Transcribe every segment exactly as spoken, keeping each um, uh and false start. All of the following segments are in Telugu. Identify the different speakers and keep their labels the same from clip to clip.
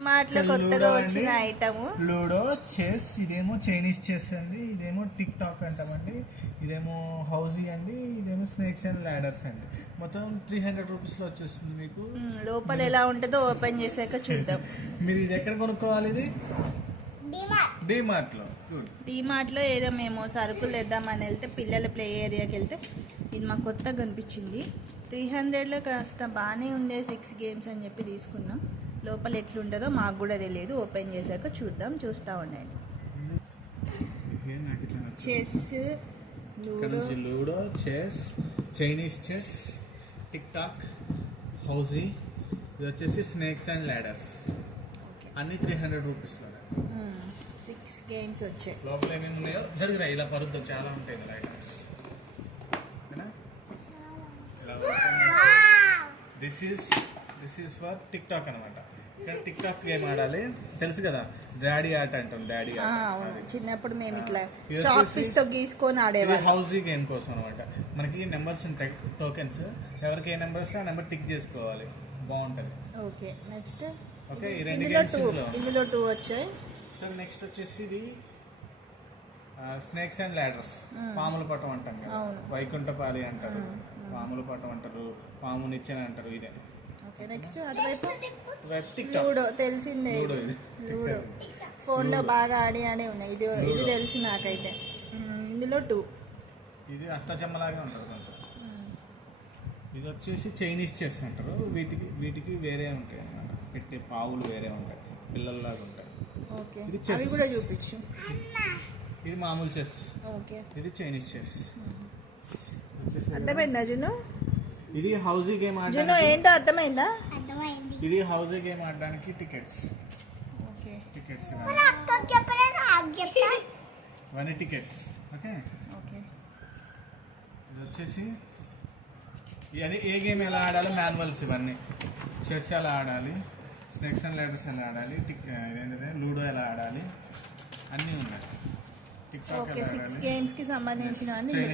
Speaker 1: మాటలో కొత్తగా వచ్చిన ఐటమ్
Speaker 2: లూడో, చెస్. ఇదేమో చైనీస్ చెస్ అండి, ఇదేమో టిక్ టాక్ అంటామండి, ఇదేమో హౌజీ అండి, ఇదేమో స్నేక్స్ అండ్ లాడర్స్ అండి. మొత్తం త్రీ హండ్రెడ్ రూపీస్ లో వచ్చేస్తుంది మీకు.
Speaker 1: లోపల ఎలా ఉంటుందో ఓపెన్ చేసాక చూద్దాం.
Speaker 2: మీరు ఇది ఎక్కడ కొనుక్కోవాలి? ఇది డిమార్ట్ లో.
Speaker 1: డిమార్ట్ లో ఏదో మేము సరుకులు తెద్దామని వెళ్తే పిల్లల ప్లే ఏరియాకి వెళ్తే ఇది మాకు కొత్తగా కనిపించింది. త్రీ హండ్రెడ్లో కాస్త బాగానే ఉండే సిక్స్ గేమ్స్ అని చెప్పి తీసుకున్నాం. లోపల ఎట్లుంటుందో మాకు కూడా తెలియదు. ఓపెన్ చేశాక చూద్దాం. చూస్తూ ఉండండి. Chess, ludo,
Speaker 2: ludo, chess, Chinese chess, tic tac, housie, ఇది వచ్చేసి స్నేక్స్ అండ్ లాడర్స్. అన్ని త్రీ హండ్రెడ్ రూపీస్లో
Speaker 1: సిక్స్ గేమ్స్ వచ్చాయి.
Speaker 2: లోపల ఏమేమి ఉన్నాయో జరిగినాయి. ఇలా పరుద్దు చాలా ఉంటాయి ఇలా items. This is this is for tic tac అనమాట. ఇక్కడ టిక్ టాక్ గేమ్ ఆడాలి, తెలుసు కదా, డాడీ ఆట అంటాం. డాడీ ఆట
Speaker 1: చిన్నప్పుడు మేము ఇట్లా చాక్ పీస్ తో గీసుకొని ఆడేవాళ్ళం.
Speaker 2: హౌజీ గేమ్ కోసం అనమాట. మనకి నెంబర్స్ ఉంటాయి, టోకెన్స్. ఎవరికి ఏ నెంబర్స్ ఆ నెంబర్ టిక్ చేసుకోవాలి. బాగుంటది.
Speaker 1: Okay, next
Speaker 2: okay. ఈ రెండు
Speaker 1: ఇందులో
Speaker 2: గేమ్స్
Speaker 1: టూ ఇందులో టూ వచ్చాయి.
Speaker 2: సో నెక్స్ట్ వచ్చేసి ఇది స్నేక్స్ అండ్ లాడర్స్. పాముల పటం అంటాం కదా, వైకుంఠపాలి అంటారు, పాముల పటం అంటారు, పాము నిచ్చెన అంటారు. ఇదే.
Speaker 1: ఓకే, నెక్స్ట్ అటువైపు
Speaker 2: టిక్
Speaker 1: లూడో. తెలిసిందే, లూడో ఫోన్ లో బాగా ఆడి ఆడే ఉన్నాయి. ఇది ఇది తెలిసి నాకైతే. ఇందులో టూ.
Speaker 2: ఇది అష్టచమ్మలాగా ఉంటుంది కొంచెం. ఇది వచ్చేసి చైనీస్ చెస్ అంటారు. వీటికి వీటికి వేరే ఉంటాయి అన్నమాట. పెట్టే పావులు వేరే ఉంటాయి, పిల్లల్లాగా ఉంటాయి.
Speaker 1: ఓకే, ఇది కూడా చూపించు.
Speaker 2: ఇది మామూలు చెస్.
Speaker 1: ఓకే,
Speaker 2: ఇది చైనీస్ చెస్.
Speaker 1: అర్థమైందా జున్ను?
Speaker 2: ఇది హౌజీ గేమ్
Speaker 1: జున్ను ఏంటో అర్థమైందా?
Speaker 2: ఇది హౌజీ గేమ్ ఆడడానికి టికెట్స్.
Speaker 1: ఓకే,
Speaker 2: టికెట్స్ ఇవన్నీ టికెట్స్. Okay
Speaker 1: okay.
Speaker 2: ఇది వచ్చేసి ఇవన్నీ ఏ గేమ్ ఎలా ఆడాలి మాన్యువల్స్. ఇవన్నీ చెస్ ఎలా ఆడాలి, స్నేక్స్ అండ్ లాడర్స్ ఎలా ఆడాలి, టిక్ ఇదేంటంటే లూడో ఎలా ఆడాలి, అన్నీ ఉన్నాయి. Tic tac
Speaker 1: okay, six games కి సంబంధించిన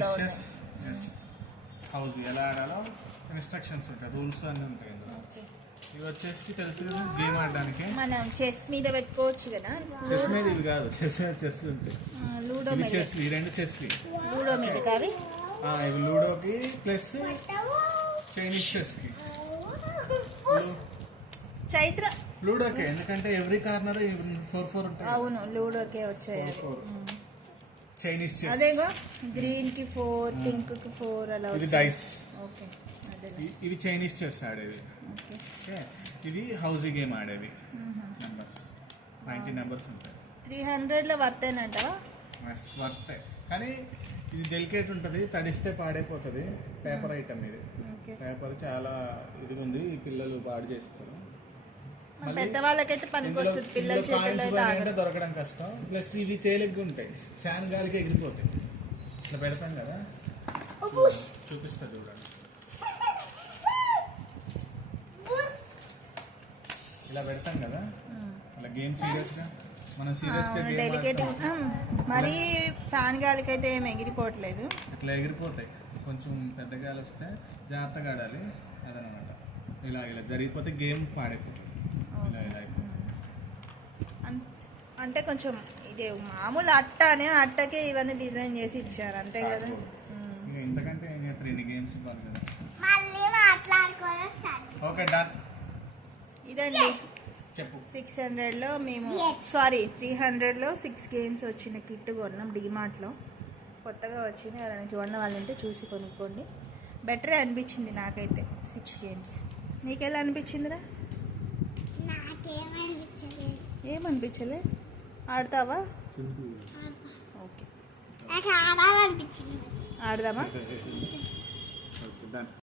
Speaker 2: హౌస్ ఎలా ఆడాలో ఇన్స్ట్రక్షన్స్ ఉంటాయి, రూల్స్ అన్నీ ఉంటాయి. ఇవి వచ్చేసి తెలుసు కదా గేమ్ ఆడడానికి.
Speaker 1: మనం చెస్ మీద పెట్టుకోవచ్చు కదా.
Speaker 2: చెస్ మీద ఇవి కాదు, చెస్ మీద చెస్ ఉంటాయి.
Speaker 1: లూడో మీద
Speaker 2: చెస్, ఈ రెండు చెస్వి.
Speaker 1: లూడో మీద కావి.
Speaker 2: ఇవి లూడోకి ప్లస్ చైనీస్ చెస్ కి.
Speaker 1: చైత్ర
Speaker 2: లూడోకే, ఎందుకంటే ఎవ్రీ కార్నర్ ఫోర్ ఫోర్ ఉంటాయి.
Speaker 1: అవును, లూడోకే వచ్చాయి.
Speaker 2: Chinese chess.
Speaker 1: అదేగో గ్రీన్ కి ఫోర్, పింక్ కి ఫోర్ అలా.
Speaker 2: ఇది డైస్.
Speaker 1: ఓకే,
Speaker 2: ఇవి చైనీస్ చెస్ ఆడేవి. ఓకే, ఇది హౌజీ గేమ్ ఆడేవి. నెంబర్స్ నైన్టీ నెంబర్స్ ఉంటాయి.
Speaker 1: త్రీ హండ్రెడ్ లో వర్తేనంటావా?
Speaker 2: వర్తే, కానీ ఇది డెలికేట్ ఉంటుంది, తడిస్తే పాడైపోతుంది. పేపర్ ఐటమ్ ఇది. పేపర్ చాలా ఇది ఉంది, పిల్లలు పాడు చేస్తారు.
Speaker 1: పెద్దవాళ్ళకైతే పనికొస్తుంది, పిల్లల చేతుల్లో అయితే
Speaker 2: దొరకడం కష్టం. ప్లస్ ఇవి తేలిగ్గా ఉంటాయి, ఫ్యాన్ గాలికి ఎగిరిపోతాయి. ఇట్లా పెడతాం కదా, చూపిస్తా చూడండి. ఇలా పెడతాం కదా, అలా గేమ్ సీరియస్ గా మనం సీరియస్ గా
Speaker 1: డెలికేట్. మరి ఫ్యాన్ గాలికి అయితే ఏం ఎగిరిపోవట్లేదు,
Speaker 2: అట్లా ఎగిరిపోతాయి. కొంచెం పెద్ద గాలి వస్తే జాగ్రత్తగా ఆడాలి. అదనమాట. ఇలా ఇలా జరిగిపోతే గేమ్ పాడైపోతుంది. ఇలా ఇలా
Speaker 1: అంటే కొంచెం ఇది మామూలు అట్ట అనే అట్టకే ఇవన్నీ డిజైన్ చేసి ఇచ్చారు, అంతే కదా.
Speaker 2: ఇంతకంటే ఏం చేస్తారు, ఎన్ని గేమ్స్ ఇవ్వాలి కదా. Okay, done.
Speaker 1: ఇదండి
Speaker 2: చెప్పు.
Speaker 1: సిక్స్ హండ్రెడ్లో మేము సారీ త్రీ హండ్రెడ్లో సిక్స్ గేమ్స్ వచ్చిన కిట్ కొన్నాం డిమార్ట్లో. కొత్తగా వచ్చింది, ఎవరైనా చూడడం వాళ్ళంటే చూసి కొనుక్కోండి. బెటరే అనిపించింది నాకైతే సిక్స్ గేమ్స్. నీకెలా అనిపించిందిరా? ఏమనిపించలే? ఆడతావా? ఓకే, ఆడదామా?